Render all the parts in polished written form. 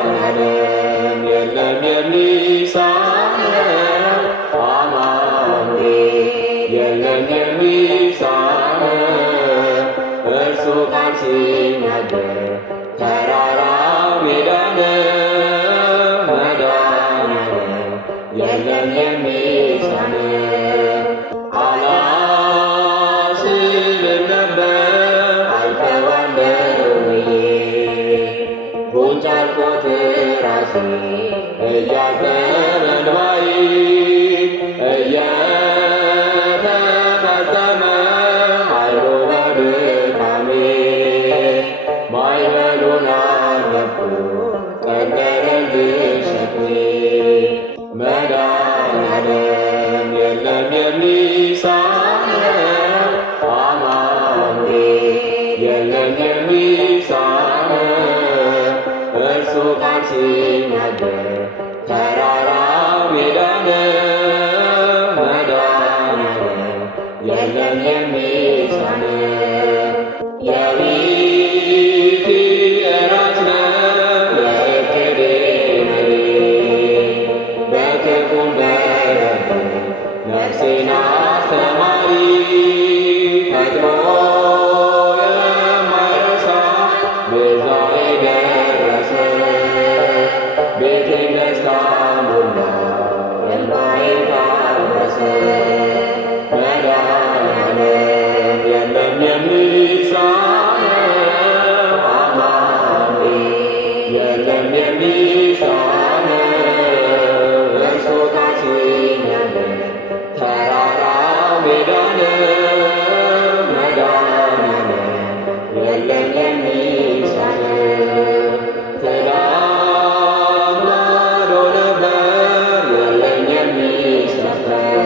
መድኃኔዓለም የለም የሚሳነው አማኑኤል የለም የሚሳነው እርሱ ቃል ሲናገር ተራራው ሜዳ ነው። መድኃኔዓለም የለም የሚሳነው አላስብም ነበር አልፈዋለሁ ብዬ ጉንጭ አልፎት ራሴ እያጠበ እንባዬ እየተፈጸመ ኃይሉ በድካሜ ማዕበሉን አለፍኩ ቀለለልኝ ሸክሜ። መድኃኔዓለም የለም የሚሳነው አማኑኤል የለም የሚሳነው እርሱ ቃል ሲናገር ተራራው ሜዳ ነው። መድኃኔዓለም የለም የሚሳነው የቤቴ ራስ ነው የዕቅዴ መሪ በክፉም በደግም ነፍሴን አስተማሪ ፈጥኖ የማይረሳ ቤዛዬ ደረሰ ቤቴን ደስታ ሞላ እንባዬን ታወሰ። መድኃኔዓለም የለም የሚሳነው አማኑኤል የለም የሚሳነው እርሱ ቃል ሲናገር ተራራው ሜዳ ነው። መድኃኔዓለም የለም የሚሳነው ትናንት ማዶ ነበር የለም የሚሰፈር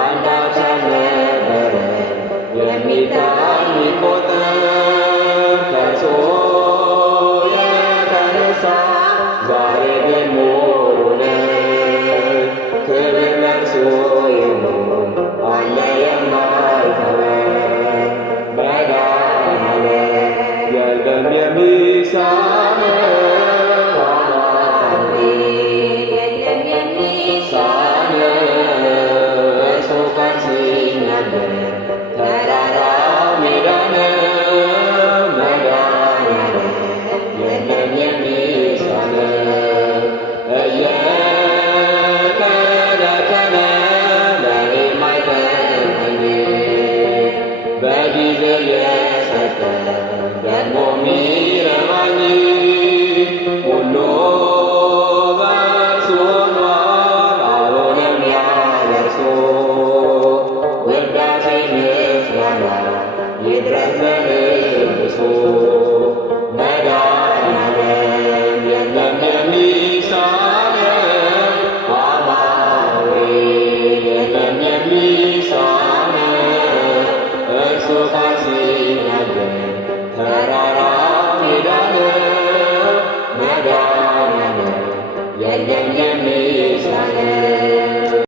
አንዳች አልነበረም የሚታይ የሚቆጠር ከእርሱ የተነሳ ዛሬ ግን ሙሉ ነኝ። ክብር ለእርሱ ይሁን አለ የማይተወን። መድኃኔዓለም የለም የሚሳነው